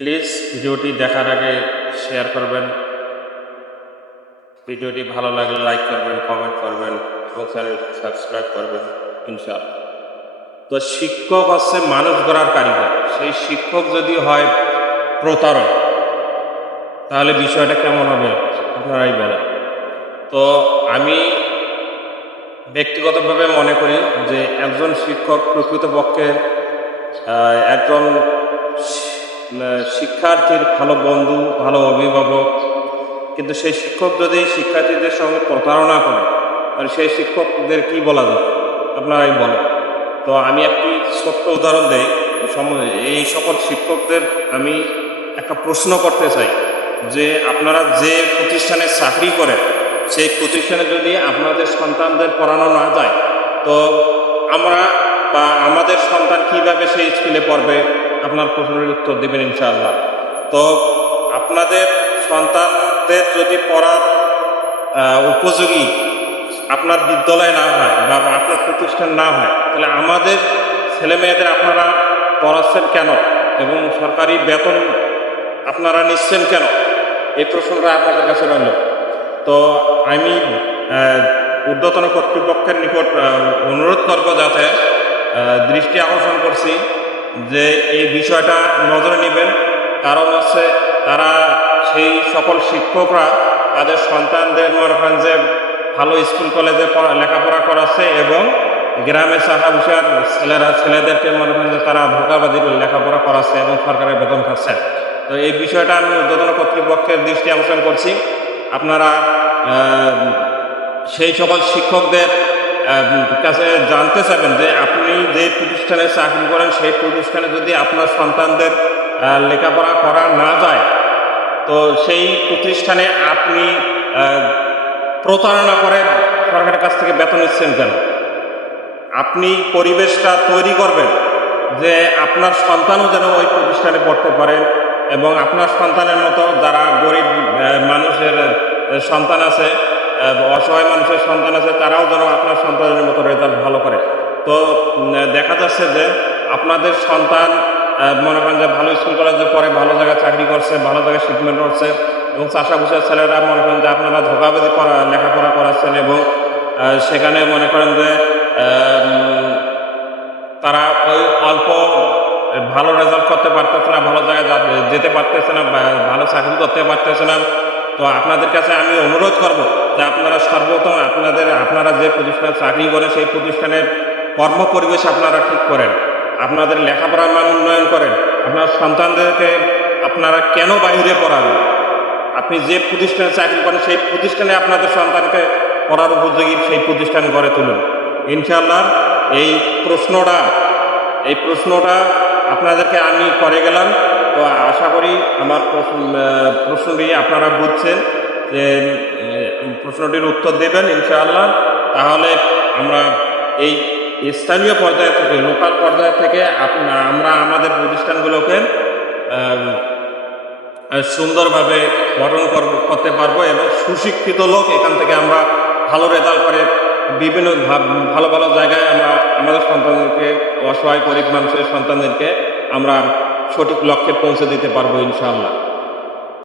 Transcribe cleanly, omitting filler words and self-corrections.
Please ভিডিওটি দেখার আগে শেয়ার করবেন, ভিডিওটি ভালো লাগলে লাইক করবেন, কমেন্ট করবেন এবং চ্যানেলটি সাবস্ক্রাইব করবেন ইনশাআল্লাহ। তো শিক্ষক হচ্ছে মানুষ গড়ার কারিগর। সেই শিক্ষক যদি হয় প্রতারক, তাহলে বিষয়টা কেমন হবে আপনারাই বলেন। তো আমি ব্যক্তিগতভাবে মনে করি যে একজন শিক্ষক প্রকৃতপক্ষে একজন শিক্ষার্থীর ভালো বন্ধু, ভালো অভিভাবক। কিন্তু সেই শিক্ষক যদি শিক্ষার্থীদের সঙ্গে প্রতারণা করে, তাহলে সেই শিক্ষকদের কি বলা যায় আপনারাই বলেন। তো আমি একটি ছোট্ট উদাহরণ দেই। এই সকল শিক্ষকদের আমি একটা প্রশ্ন করতে চাই যে আপনারা যে প্রতিষ্ঠানে চাকরি করেন, সেই প্রতিষ্ঠানে যদি আপনাদের সন্তানদের পড়ানো না যায়, তো আমরা বা আমাদের সন্তান কিভাবে সেই স্কুলে পড়বে? আপনার প্রশ্নের উত্তর দেবেন ইনশাআল্লাহ। তো আপনাদের সন্তানদের যদি পড়ার উপযোগী আপনার বিদ্যালয় না হয় বা আপনার প্রতিষ্ঠান না হয়, তাহলে আমাদের ছেলে মেয়েদের আপনারা পড়াচ্ছেন কেন এবং সরকারি বেতন আপনারা নিচ্ছেন কেন? এই প্রশ্নটা আপনাদের কাছে রইল। তো আমি ঊর্ধ্বতন কর্তৃপক্ষের নিকট অনুরোধ করব যাতে দৃষ্টি আকর্ষণ করছি যে এই বিষয়টা নজরে নেবেন। কারণ হচ্ছে তারা সেই সকল শিক্ষকরা তাদের সন্তানদের মনে করেন যে ভালো স্কুল কলেজে লেখাপড়া করাচ্ছে এবং গ্রামের শাখা বিষয়ের ছেলেদেরকে মনে করেন যে তারা ধোঁকাবাজির লেখাপড়া করাচ্ছে এবং সরকারের বেতন খাচ্ছে। তো এই বিষয়টা আমি ঊর্ধ্বতন কর্তৃপক্ষের দৃষ্টি আকর্ষণ করছি। আপনারা সেই সকল শিক্ষকদের কাছে জানতে চাইবেন যে আপনি যে প্রতিষ্ঠানে চাকরি করেন, সেই প্রতিষ্ঠানে যদি আপনার সন্তানদের লেখাপড়া করা না যায়, তো সেই প্রতিষ্ঠানে আপনি প্রতারণা করে সরকারের কাছ থেকে বেতন নিচ্ছেন কেন? আপনি পরিবেশটা তৈরি করবেন যে আপনার সন্তানও যেন ওই প্রতিষ্ঠানে পড়তে পারে এবং আপনার সন্তানের মতো যারা গরিব মানুষের সন্তান আছে, অসহায় মানুষের সন্তান আছে, তারাও যেন আপনার সন্তানের মতো রেজাল্ট ভালো করে। তো দেখা যাচ্ছে যে আপনাদের সন্তান মনে করেন যে ভালো স্কুল কলেজে পড়ে, ভালো জায়গায় চাকরি করছে, ভালো জায়গায় ট্রিটমেন্ট করছে এবং চাষাভুষের ছেলেরা মনে করেন যে আপনারা ধোঁকাবাজি লেখাপড়া করাচ্ছেন এবং সেখানে মনে করেন যে তারা ওই অল্প ভালো রেজাল্ট করতে পারতেছে না, ভালো জায়গায় যেতে পারতেছে না, ভালো চাকরি করতে পারতেছে না। তো আপনাদের কাছে আমি অনুরোধ করব যে আপনারা সর্বপ্রথম আপনারা যে প্রতিষ্ঠানে চাকরি করেন, সেই প্রতিষ্ঠানের কর্ম পরিবেশ আপনারা ঠিক করেন, আপনাদের লেখাপড়ার মান উন্নয়ন করেন। আপনার সন্তানদেরকে আপনারা কেন বাইরে পড়াবেন? আপনি যে প্রতিষ্ঠানে চাকরি করেন, সেই প্রতিষ্ঠানে আপনাদের সন্তানকে পড়ার উপযোগী সেই প্রতিষ্ঠান গড়ে তুলুন ইনশাআল্লাহ। এই প্রশ্নটা আপনাদেরকে আমি করে গেলাম। তো আশা করি আমার প্রশ্নটি আপনারা বুঝছেন, যে প্রশ্নটির উত্তর দেবেন ইনশাআল্লাহ। তাহলে আমরা এই স্থানীয় পর্যায় থেকে, লোকাল পর্যায় থেকে আমরা আমাদের প্রতিষ্ঠানগুলোকে সুন্দরভাবে গঠন করতে পারবো এবং সুশিক্ষিত লোক এখান থেকে আমরা ভালো রেজাল্ট করে বিভিন্ন ভালো ভালো জায়গায় আমরা আমাদের সন্তানদেরকে, অসহায় গরিব মানুষের সন্তানদেরকে আমরা সঠিক লক্ষ্যে পৌঁছে দিতে পারবো ইনশাআল্লাহ।